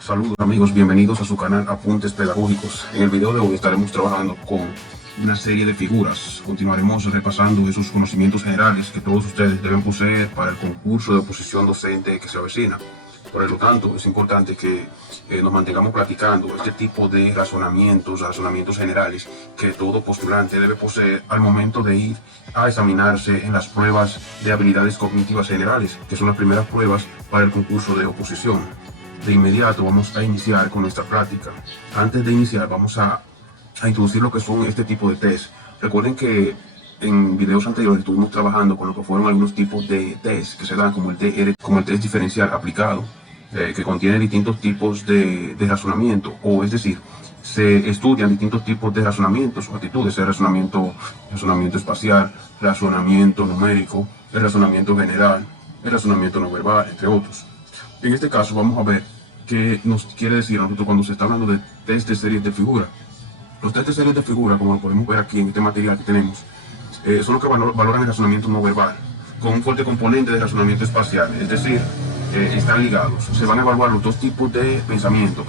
Saludos amigos, bienvenidos a su canal Apuntes Pedagógicos. En el video de hoy estaremos trabajando con una serie de figuras. Continuaremos repasando esos conocimientos generales que todos ustedes deben poseer para el concurso de oposición docente que se avecina. Por lo tanto, es importante que nos mantengamos practicando este tipo de razonamientos generales que todo postulante debe poseer al momento de ir a examinarse en las pruebas de habilidades cognitivas generales, que son las primeras pruebas para el concurso de oposición. De inmediato vamos a iniciar con nuestra práctica. Antes de iniciar vamos a introducir lo que son este tipo de test. Recuerden que en videos anteriores estuvimos trabajando con lo que fueron algunos tipos de test que se dan, como el test diferencial aplicado, que contiene distintos tipos de razonamiento, o es decir, se estudian distintos tipos de razonamientos o actitudes, el razonamiento espacial, razonamiento numérico, el razonamiento general, el razonamiento no verbal, entre otros. En este caso vamos a ver qué nos quiere decir a nosotros cuando se está hablando de test de series de figura. Los test de series de figura, como lo podemos ver aquí en este material que tenemos, son los que valoran el razonamiento no verbal, con un fuerte componente de razonamiento espacial, es decir, están ligados. Se van a evaluar los dos tipos de pensamiento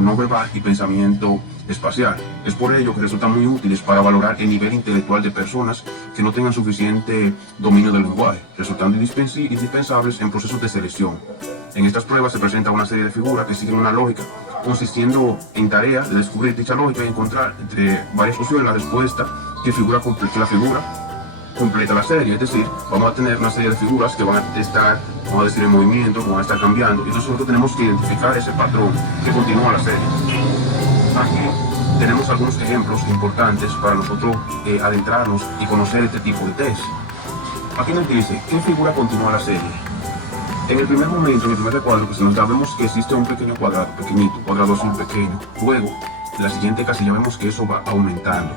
no verbal y pensamiento espacial. Es por ello que resultan muy útiles para valorar el nivel intelectual de personas que no tengan suficiente dominio del lenguaje, resultando indispensables en procesos de selección. En estas pruebas se presenta una serie de figuras que siguen una lógica, consistiendo en tareas de descubrir dicha lógica y encontrar entre varias opciones la respuesta que la figura completa la serie. Es decir, vamos a tener una serie de figuras que van a estar, vamos a decir, en movimiento, van a estar cambiando, y entonces nosotros tenemos que identificar ese patrón que continúa la serie. Aquí tenemos algunos ejemplos importantes para nosotros adentrarnos y conocer este tipo de test. Aquí nos dice, ¿qué figura continúa la serie? En el primer momento, en el primer recuadro que se nos da, vemos que existe un pequeño cuadrado, pequeñito, cuadrado azul pequeño. Luego, en la siguiente casilla vemos que eso va aumentando.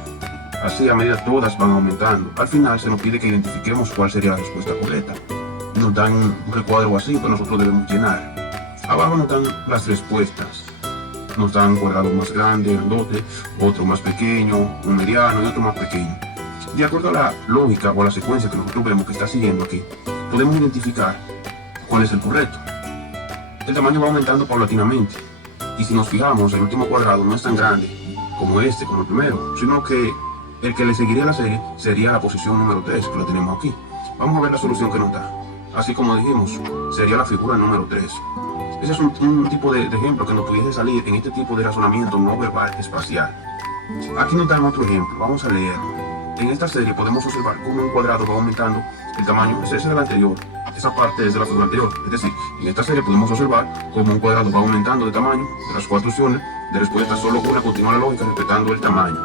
Así, a medida todas van aumentando. Al final se nos pide que identifiquemos cuál sería la respuesta correcta. Nos dan un recuadro así, pues nosotros debemos llenar. Abajo nos dan las respuestas. Nos dan un cuadrado más grande, grandote, otro más pequeño, un mediano y otro más pequeño. De acuerdo a la lógica o a la secuencia que nosotros vemos que está siguiendo aquí, podemos identificar cuál es el correcto. El tamaño va aumentando paulatinamente. Y si nos fijamos, el último cuadrado no es tan grande como el primero, sino que el que le seguiría a la serie sería la posición número 3, que lo tenemos aquí. Vamos a ver la solución que nos da. Así como dijimos, sería la figura número 3. Ese es un tipo de ejemplo que nos pudiese salir en este tipo de razonamiento no verbal espacial. Aquí nos dan otro ejemplo, vamos a leerlo. En esta serie podemos observar cómo un cuadrado va aumentando el tamaño, ese es el anterior, esa parte es de la figura anterior. Es decir, en esta serie podemos observar cómo un cuadrado va aumentando de tamaño. De las 4 opciones de respuesta, solo una continúa la lógica respetando el tamaño.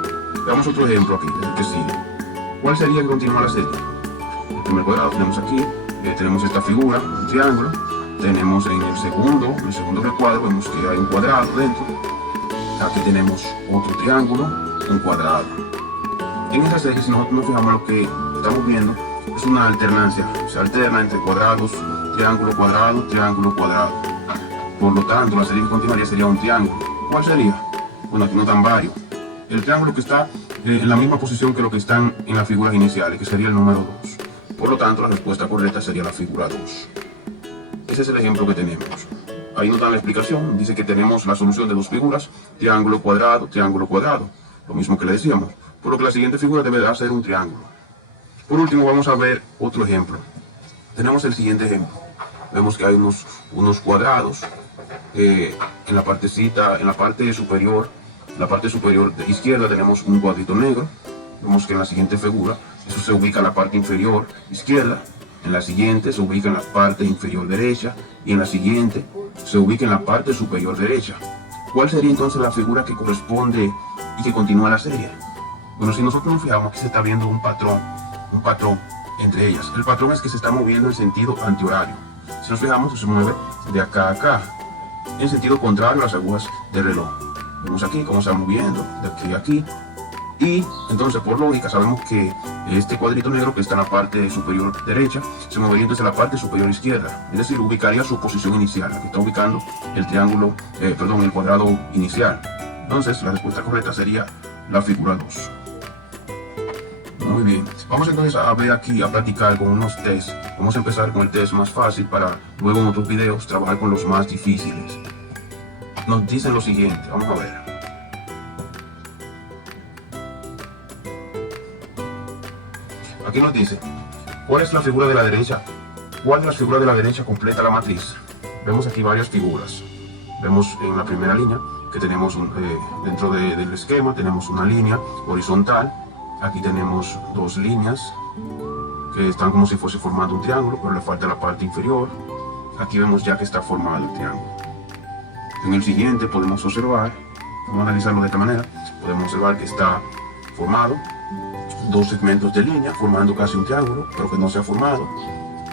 Veamos otro ejemplo aquí, el que sigue. ¿Cuál sería que continúa la serie? El primer cuadrado tenemos aquí, tenemos esta figura, un triángulo. Tenemos en el segundo recuadro, vemos que hay un cuadrado dentro. Aquí tenemos otro triángulo, un cuadrado. En esta serie, si nosotros nos fijamos, lo que estamos viendo es una alternancia. Se alterna entre cuadrados, triángulo, cuadrado, triángulo, cuadrado. Por lo tanto, la serie que continuaría sería un triángulo. ¿Cuál sería? Bueno, aquí nos dan varios. El triángulo que está en la misma posición que lo que están en las figuras iniciales, que sería el número 2. Por lo tanto, la respuesta correcta sería la figura 2. Ese es el ejemplo que tenemos. Ahí nos dan la explicación. Dice que tenemos la solución de dos figuras, triángulo, cuadrado, triángulo, cuadrado. Lo mismo que le decíamos. Por lo que la siguiente figura deberá ser un triángulo. Por último, vamos a ver otro ejemplo. Tenemos el siguiente ejemplo. Vemos que hay unos cuadrados en la parte superior. En la parte superior de izquierda tenemos un cuadrito negro. Vemos que en la siguiente figura eso se ubica en la parte inferior izquierda. En la siguiente se ubica en la parte inferior derecha. Y en la siguiente se ubica en la parte superior derecha. ¿Cuál sería entonces la figura que corresponde y que continúa la serie? Bueno, si nosotros nos fijamos, aquí se está viendo un patrón entre ellas. El patrón es que se está moviendo en sentido antihorario. Si nos fijamos, se mueve de acá a acá, en sentido contrario a las agujas del reloj. Vemos aquí cómo se va moviendo, de aquí a aquí. Y entonces, por lógica, sabemos que este cuadrito negro que está en la parte superior derecha se movería entonces a la parte superior izquierda. Es decir, ubicaría su posición inicial. Aquí está ubicando el el cuadrado inicial. Entonces, la respuesta correcta sería la figura 2. Muy bien, vamos entonces a ver aquí, a practicar con unos tests. Vamos a empezar con el test más fácil para luego en otros videos trabajar con los más difíciles. nos dicen lo siguiente, vamos a ver. Aquí nos dice, ¿cuál es la figura de la derecha? ¿Cuál de las figuras de la derecha completa la matriz? Vemos aquí varias figuras. Vemos en la primera línea que tenemos dentro del esquema tenemos una línea horizontal. Aquí tenemos dos líneas que están como si fuese formando un triángulo, pero le falta la parte inferior. Aquí vemos ya que está formado el triángulo. En el siguiente podemos observar, vamos a analizarlo de esta manera, podemos observar que está formado dos segmentos de línea formando casi un triángulo, pero que no se ha formado.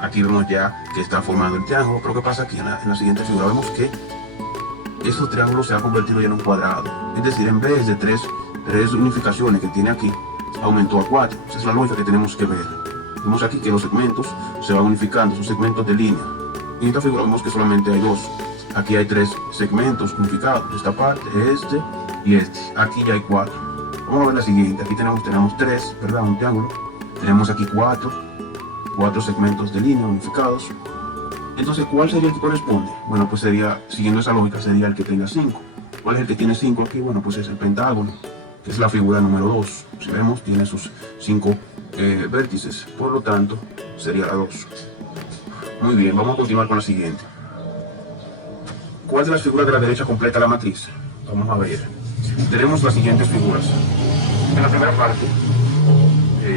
Aquí vemos ya que está formado el triángulo, pero ¿qué pasa aquí? En la siguiente figura vemos que este triángulo se ha convertido ya en un cuadrado. Es decir, en vez de tres unificaciones que tiene aquí, aumentó a 4. Esa es la lógica que tenemos que ver. Vemos aquí que los segmentos se van unificando, son segmentos de línea. En esta figura vemos que solamente hay dos. Aquí hay 3 segmentos unificados. Esta parte, este y este. Aquí ya hay 4. Vamos a ver la siguiente. Aquí tenemos 3, ¿verdad? Un triángulo. Tenemos aquí 4 segmentos de línea unificados. Entonces, ¿cuál sería el que corresponde? Bueno, pues sería, siguiendo esa lógica, sería el que tenga 5. ¿Cuál es el que tiene 5 aquí? Bueno, pues es el pentágono, que es la figura número 2. Si vemos, tiene sus 5 vértices. Por lo tanto, sería la 2. Muy bien, vamos a continuar con la siguiente. ¿Cuál de las figuras de la derecha completa la matriz? Vamos a ver. Tenemos las siguientes figuras. En la primera parte,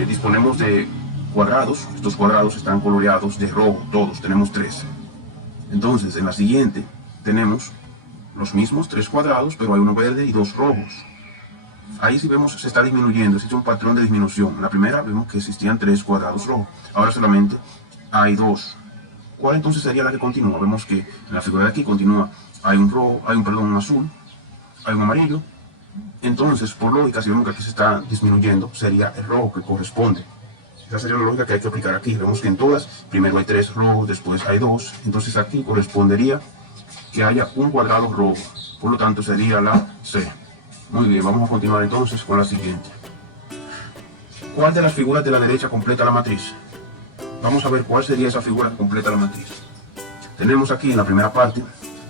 disponemos de cuadrados. Estos cuadrados están coloreados de rojo, todos, tenemos 3. Entonces, en la siguiente tenemos los mismos 3 cuadrados, pero hay uno verde y 2 rojos. Ahí sí vemos se está disminuyendo, existe un patrón de disminución. En la primera vemos que existían 3 cuadrados rojos, ahora solamente hay 2. ¿Cuál entonces sería la que continúa? Vemos que en la figura de aquí continúa, hay un rojo, un azul, hay un amarillo. Entonces, por lógica, si vemos que aquí se está disminuyendo, sería el rojo que corresponde. Esa sería la lógica que hay que aplicar aquí. Vemos que en todas, primero hay 3 rojos, después hay 2. Entonces aquí correspondería que haya un cuadrado rojo. Por lo tanto, sería la C. Muy bien, vamos a continuar entonces con la siguiente. ¿Cuál de las figuras de la derecha completa la matriz? Vamos a ver cuál sería esa figura que completa la matriz. Tenemos aquí en la primera parte,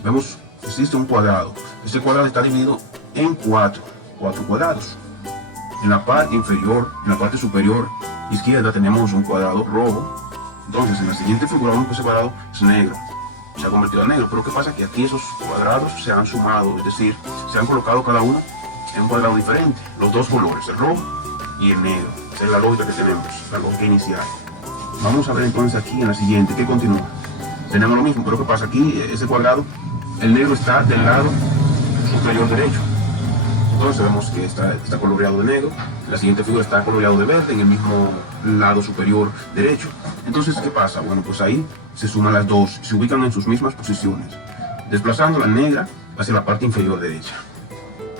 vemos que existe un cuadrado. Este cuadrado está dividido en 4 cuadrados. En la parte inferior, en la parte superior izquierda tenemos un cuadrado rojo. Entonces en la siguiente figura vemos que ese cuadrado es negro, se ha convertido en negro. Pero ¿qué pasa? Que aquí esos cuadrados se han sumado, es decir, se han colocado cada uno en un cuadrado diferente, los dos colores, el rojo y el negro. Esa es la lógica que tenemos, la lógica inicial. Vamos a ver entonces aquí en la siguiente, ¿qué continúa? Tenemos lo mismo, pero ¿qué pasa? Aquí ese cuadrado, el negro está del lado superior derecho. Entonces vemos que está coloreado de negro. La siguiente figura está coloreado de verde en el mismo lado superior derecho. Entonces, ¿qué pasa? Bueno, pues ahí se suman las dos, se ubican en sus mismas posiciones, desplazando la negra hacia la parte inferior derecha,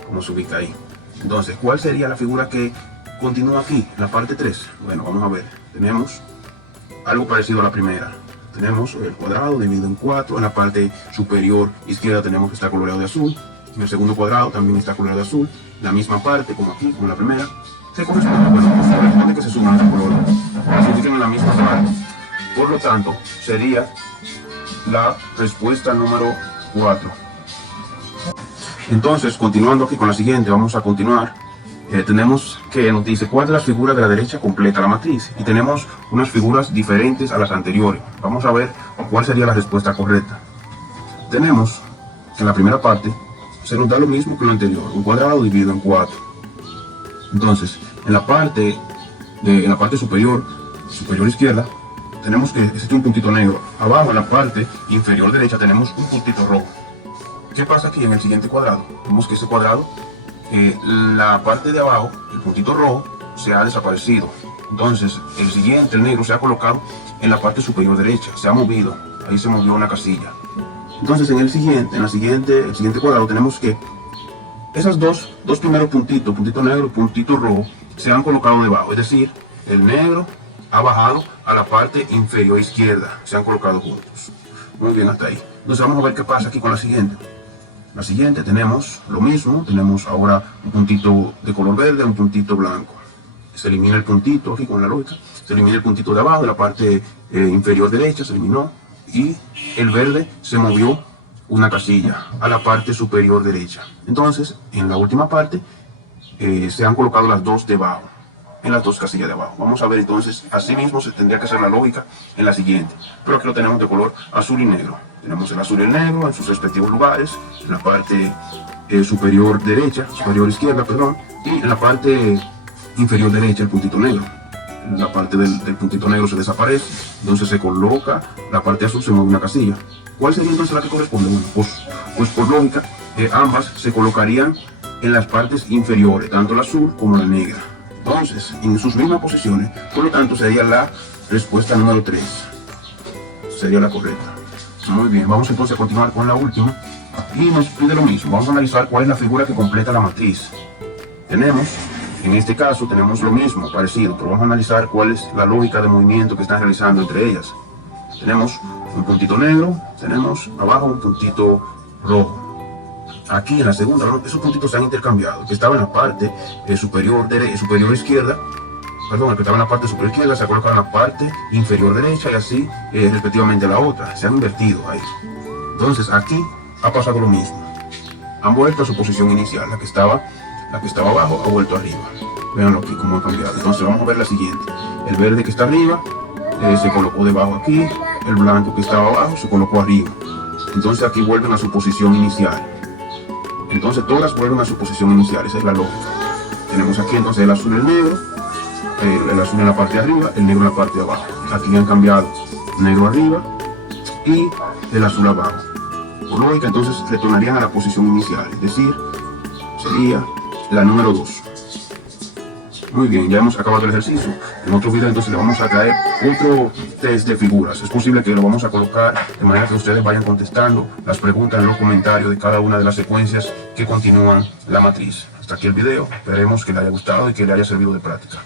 como se ubica ahí. Entonces, ¿cuál sería la figura que continúa aquí, en la parte 3? Bueno, vamos a ver. Tenemos algo parecido a la primera. Tenemos el cuadrado dividido en 4. En la parte superior izquierda tenemos que está coloreado de azul. En el segundo cuadrado también está coloreado de azul. La misma parte como aquí, como la primera. Se corresponde, bueno, pues corresponde que se suman los colores. Se ubican en la misma parte. Por lo tanto, sería la respuesta número 4. Entonces, continuando aquí con la siguiente, vamos a continuar. Tenemos que nos dice cuál de las figuras de la derecha completa la matriz. Y tenemos unas figuras diferentes a las anteriores. Vamos a ver cuál sería la respuesta correcta. Tenemos que en la primera parte se nos da lo mismo que lo anterior, un cuadrado dividido en 4. Entonces, en la parte superior izquierda, tenemos que existe un puntito negro. Abajo, en la parte inferior derecha, tenemos un puntito rojo. ¿Qué pasa aquí en el siguiente cuadrado? Vemos que ese cuadrado, la parte de abajo, el puntito rojo, se ha desaparecido. Entonces, el siguiente, el negro, se ha colocado en la parte superior derecha, se ha movido. Ahí se movió una casilla. Entonces, el siguiente cuadrado, tenemos que esos dos primeros puntitos, puntito negro y puntito rojo, se han colocado debajo. Es decir, el negro ha bajado a la parte inferior izquierda, se han colocado juntos. Muy bien, hasta ahí. Entonces, vamos a ver qué pasa aquí con la siguiente. La siguiente tenemos lo mismo, tenemos ahora un puntito de color verde, un puntito blanco. Se elimina el puntito aquí con la lógica, se elimina el puntito de abajo, de la parte inferior derecha se eliminó y el verde se movió una casilla a la parte superior derecha. Entonces, en la última parte, se han colocado las dos debajo, en las dos casillas de abajo. Vamos a ver entonces, así mismo se tendría que hacer la lógica en la siguiente, pero aquí lo tenemos de color azul y negro. Tenemos el azul y el negro en sus respectivos lugares, en la parte superior derecha, superior izquierda, perdón, y en la parte inferior derecha el puntito negro. La parte del puntito negro se desaparece, entonces se coloca la parte azul, se mueve una casilla. ¿Cuál sería entonces la que corresponde? Bueno, pues por lógica, ambas se colocarían en las partes inferiores, tanto la azul como la negra. Entonces, en sus mismas posiciones, por lo tanto, sería la respuesta número 3. Sería la correcta. Muy bien, vamos entonces a continuar con la última. Y nos pide lo mismo. Vamos a analizar cuál es la figura que completa la matriz. Tenemos, en este caso, tenemos lo mismo, parecido, pero vamos a analizar cuál es la lógica de movimiento que están realizando entre ellas. Tenemos un puntito negro, tenemos abajo un puntito rojo. Aquí en la segunda, esos puntitos se han intercambiado. El que estaba en la parte superior izquierda, perdón, el que estaba en la parte superior izquierda se ha colocado en la parte inferior derecha y así respectivamente la otra. Se han invertido ahí. Entonces aquí ha pasado lo mismo. Han vuelto a su posición inicial. La que estaba abajo ha vuelto arriba. Veanlo aquí cómo ha cambiado. Entonces vamos a ver la siguiente. El verde que está arriba se colocó debajo aquí. El blanco que estaba abajo se colocó arriba. Entonces aquí vuelven a su posición inicial. Entonces todas vuelven a su posición inicial, esa es la lógica. Tenemos aquí entonces el azul y el negro, el azul en la parte de arriba, el negro en la parte de abajo. Aquí han cambiado negro arriba y el azul abajo. Por lógica entonces retornarían a la posición inicial, es decir, sería la número 2. Muy bien, ya hemos acabado el ejercicio. En otro video entonces le vamos a traer otro test de figuras. Es posible que lo vamos a colocar de manera que ustedes vayan contestando las preguntas en los comentarios de cada una de las secuencias que continúan la matriz. Hasta aquí el video. Esperemos que le haya gustado y que le haya servido de práctica.